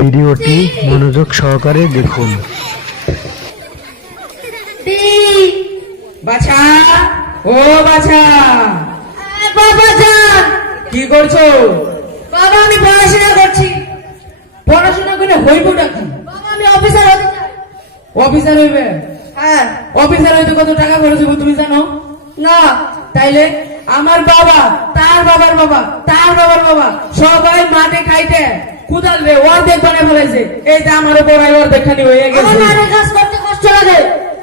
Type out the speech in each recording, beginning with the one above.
ভিডিওটি মনোযোগ সহকারে দেখুন। বাছা, ও বাছা, বাবা যান। কি করছো? বাবা আমি পড়াশোনা করছি। পড়াশোনা করে হইবটা কি? বাবা আমি অফিসার হতে চাই। অফিসার হইবে? হ্যাঁ। অফিসার হইতে কত টাকা খরচ হইব তুমি জানো? না। তাইলে আমার বাবা, তার বাবার বাবা, তার বাবার বাবা সবাই মাঠে খাইতে কুদাল রে অর্ধেক বানায় ফেলাইছে। এই যে আমার পড়াই অর্ধেক খানি হয়ে আমার গেছে। মাঠের কাজ করতে কষ্ট লাগে।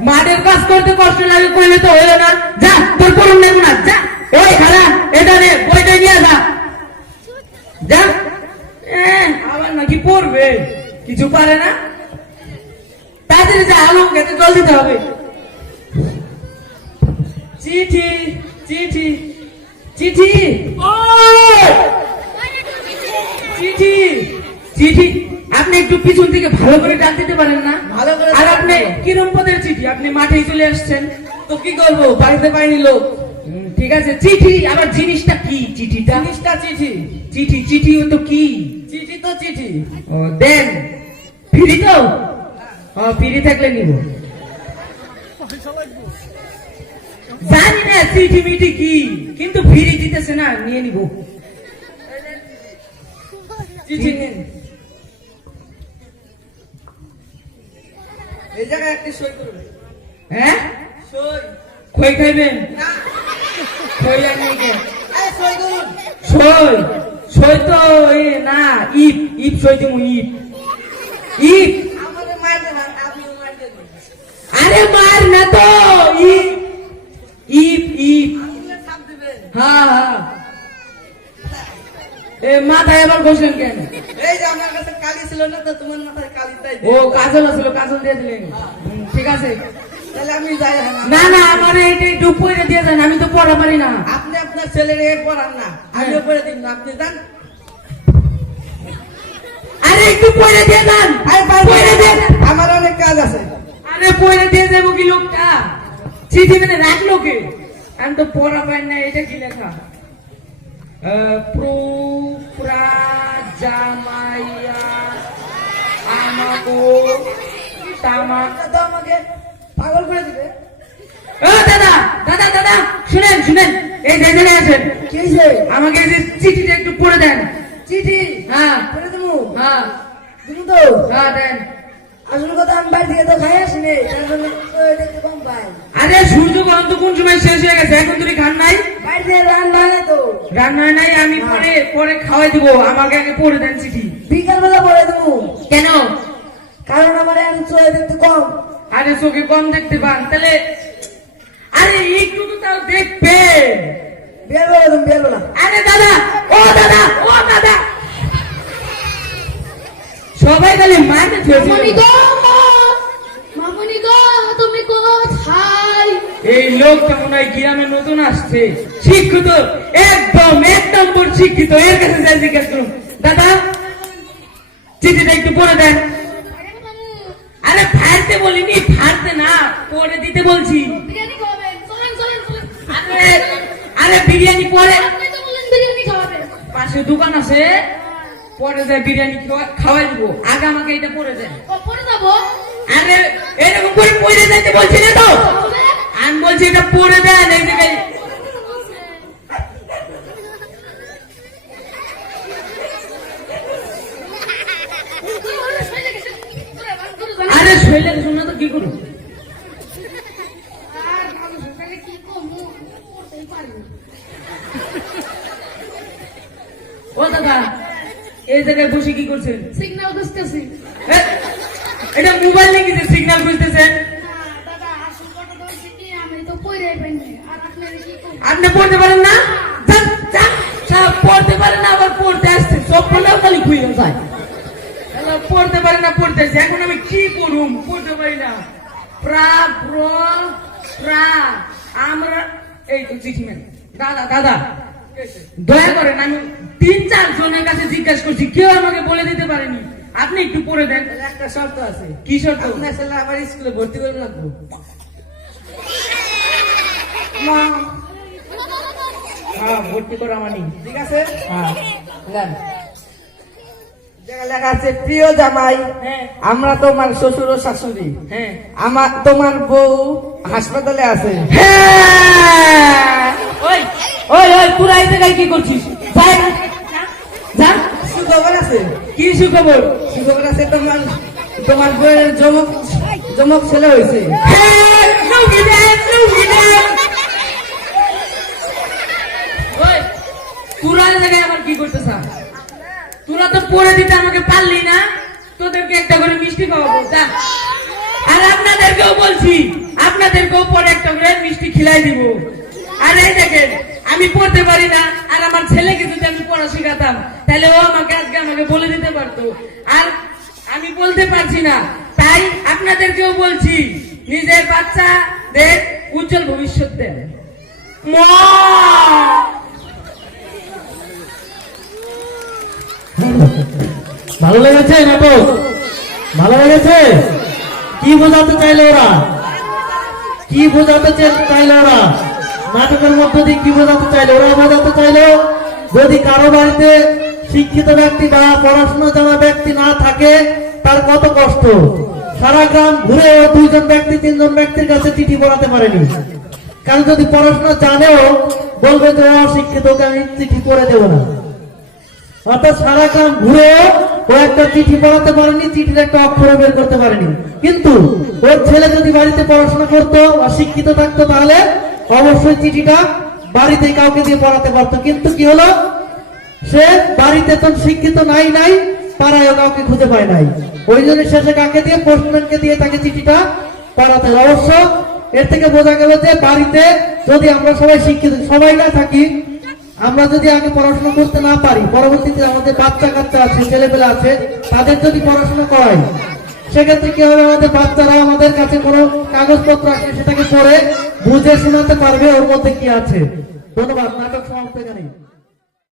মাঠের কাজ করতে কষ্ট লাগে কইলে তো হইলো না। যা তোর করুন নেব না, যা ওই খারা এটা নে বইটা নিয়ে যা যা। আবার নাকি পড়বে, কিছু পারে না। তাদের যে আলু খেতে জল দিতে হবে। চিঠি চিঠি চিঠি চিঠি চিঠি। আপনি একটু পিছন থেকে ভালো করে ডাক দিতে পারেন না? ভালো করে আর আপনি কিরম পদের চিঠি? আপনি মাঠেই চলে আসছেন, তো কি করবো, বাড়িতে পাইনি লোক। ঠিক আছে, চিঠি আবার জিনিসটা কি? চিঠিটা জিনিসটা চিঠি। চিঠি চিঠি ও তো কি? চিঠি তো চিঠি। ও দেন ফ্রি তো? ফ্রি থাকলে নিব। জানি না চিঠি মিঠি কি, কিন্তু ফ্রি দিতেছে না, নিয়ে নিব। চিঠি নিন। এই জায়গায় একটি সই করুন। হ্যাঁ, সই। খই খাইবেন? না। খই আর নেই কে? এই সই করুন। সই সই তো এ না, ইপ ইপ সই দিব। ইপ ইপ। আমাদের মার দেন, আপনিও মার দেন। আরে মার না তো, ইপ ইপ ইপ। আপনি ছাপ দিবেন। হ্যাঁ হ্যাঁ। এ মাথায় আবার বসলেন কেন? এই যে আমার কাছে কালি ছিল না, তো তোমার মাথায় কালি তাই। ও কাজল আসলো, কাজল দিয়ে দিলেন। ঠিক আছে, তাহলে আমি যাই। না না আমার এইটা একটু পয়রা দিয়ে দেন, আমি তো পড়া পারি না। আপনি আপনার ছেলের পড়ান না, আমিও পড়ে দিন না, আপনি যান। আরে একটু পয়রা দিয়ে দেন, পয়রা দিয়ে দেন। আমার অনেক কাজ আছে। আরে পয়রা দিয়ে যাবো কি লোকটা? চিঠি মানে রাখলো কে? আমি তো পড়া পাই না। এটা কি লেখা? জামাইয়া আমাগো তামা। তো আমাকে পাগল করে দিবে। ও দাদা দাদা দাদা, শুনেন শুনেন, এই যে এখানে আছেন, কি হয়েছে? আমাকে এই যে চিঠিটা একটু পড়ে দেন। চিঠি? হ্যাঁ পড়ে দেবো। হ্যাঁ তুমি তো হ্যাঁ দেন। আসল কথা, আমি বাড়ি থেকে তো খাই আসিনি, তার জন্য তো এটা একটু কম পাই। আরে সূর্য গরম তো কোন সময় শেষ হয়ে গেছে, এখন তুমি খান নাই? বাড়ি থেকে রান্না হয় তো। রান্না নাই, আমি পরে পরে খাওয়াই দিব। আমাকে আগে পড়ে দেন চিঠি। বিকাল বেলা পড়ে দেবো। কেন? কারণ আমার এখন চোখে দেখতে কম। আরে চোখে কম দেখতে পান তাহলে? আরে একটু তো তাও দেখবে। বিয়ার বেলা তুমি, বিয়ার বেলা। আরে দাদা, ও দাদা, ও দাদা, সবাই খালি মাইনে মামনি গো, মামনি গো, তুমি কোথায়? এই লোকটা মনে হয় গ্রামে নতুন আসছে, শিক্ষিত, একদম এক নম্বর শিক্ষিত। এর কাছে যাই জিজ্ঞেস করুন। দাদা চিঠিটা একটু পড়ে দেন। আরে ফাড়তে বলিনি, ফাড়তে না, পড়ে দিতে বলছি। বিরিয়ানি খাওয়াবেন? চলেন চলেন চলেন। আরে আরে বিরিয়ানি পরে, আপনি তো বললেন বিরিয়ানি খাওয়াবেন। পাশে দোকান আছে, পরে যায় বিরিয়ানি খাওয়াই দিব। আগে আমাকে এটা পড়ে দেন। ও পরে যাবো। আরে এরকম করে পড়ে যাইতে বলছি না তো, তাহলে আমি বলছি এটা পড়ে দেন। এই জায়গায় আরে শৈলে শোনা তো কি করুন? আর মানুষের কাছে কি কমু, করতেই পারি না। ও দাদা, এই জায়গায় বসে কি করছেন? সিগন্যাল খুঁজতেছি। এ, এটা মোবাইল নিয়ে গেছে, সিগন্যাল খুঁজতেছেন? না দাদা, আসল কথা তো হচ্ছে কি, আমি তো পড়ে পাইনি। আর আপনারা কি করবেন? আপনি পড়তে পারেন না? যান, যান, সব পড়তে পারেন না, আবার পড়তে আসছে, সব পড়লেও খালি খুঁজে যায়। পড়তে পারি না, পড়তে আসছে। এখন আমি কি করুম? পড়তে পারি না। প্রা প্র প্রা আমরা, এই তো চিঠি মেন। দাদা দাদা, দয়া করেন, আমি 3-4 জনের কাছে জিজ্ঞাসা করছি, কেউ আমাকে বলে দিতে পারেনি। আপনি একটু পড়ে দেন। একটা শর্ত আছে। কি শর্ত? আপনার ছেলে আবার স্কুলে ভর্তি করে রাখবো। হ্যাঁ ভর্তি করা মানি। ঠিক আছে? হ্যাঁ দেন। লেখা আছে প্রিয় জামাই, হ্যাঁ আমরা তোমার শ্বশুর ও শাশুড়ি, হ্যাঁ আমার তোমার বউ হাসপাতালে আছে। হ্যাঁ ওই ওই ওই পুরা এই জায়গায় কি করছিস? যাই না, যা। সুখবর আছে, কি সুখবর? সুখবর আছে, তোমার তোমার বউয়ের জমক জমক ছেলে হয়েছে। হ্যাঁ, লুঙ্গি দেন, লুঙ্গি দেন। ওই, তোরা এই জায়গায় আবার কি করতেছ? তোরা তো পড়ে দিতে আমাকে পারলি না, তোদেরকে একটা করে মিষ্টি খাওয়াবো, যা। আর আপনাদেরকেও বলছি, আপনাদেরকেও পরে একটা করে মিষ্টি খিলাই দিব। আর এই দেখেন, আমি পড়তে পারি না, আর আমার ছেলেকে যদি আমি পড়া শিখাতাম তাহলে ও আমাকে আজকে আমাকে বলে দিতে পারতো। আর আমি বলতে পারছি না, তাই আপনাদেরকেও বলছি, নিজের বাচ্চাদের উজ্জ্বল ভবিষ্যৎ দেন। মা! ভালো লেগেছে নাটক? ভালো লেগেছে? কি বোঝাতে চাইলো ওরা? কি বোঝাতে চাইলো ওরা? নাটকের মধ্যে দিয়ে কি বোঝাতে চাইলো? ওরা বোঝাতে চাইলো যদি কারো বাড়িতে শিক্ষিত ব্যক্তি বা পড়াশোনা জানা ব্যক্তি না থাকে তার কত কষ্ট। সারা গ্রাম ঘুরে ও 2জন ব্যক্তি 3জন ব্যক্তির কাছে চিঠি পড়াতে পারেনি, কারণ যদি পড়াশোনা জানেও বলবে যে অশিক্ষিত, ওকে আমি চিঠি পড়ে দেবো না। অর্থাৎ সারা গ্রাম ঘুরেও ও একটা চিঠি পড়াতে পারেনি, চিঠির একটা অক্ষর বের করতে পারেনি। কিন্তু ওর ছেলে যদি বাড়িতে পড়াশোনা করতো বা শিক্ষিত থাকতো তাহলে অবশ্যই চিঠিটা বাড়িতে কাউকে দিয়ে পড়াতে পারতো। কিন্তু কি হলো, সে বাড়িতে তো শিক্ষিত নাই, পাড়ায় কাউকে খুঁজে পায় নাই। ওই জন্য শেষে কাকে দিয়ে, পোস্টম্যানকে দিয়ে তাকে চিঠিটা পড়াতে। অবশ্য এর থেকে বোঝা গেল যে বাড়িতে যদি আমরা সবাই শিক্ষিত সবাই না থাকি, আমরা যদি আগে পড়াশোনা করতে না পারি, পরবর্তীতে আমাদের বাচ্চা কাচ্চা আছে, ছেলেপেলে আছে, তাদের যদি পড়াশোনা করাই, সেক্ষেত্রে কি হবে, আমাদের বাচ্চারা আমাদের কাছে কোনো কাগজপত্র আছে সেটাকে পড়ে বুঝে শোনাতে পারবে ওর মধ্যে কি আছে। ধন্যবাদ। নাটক সমাপ্ত এখানে।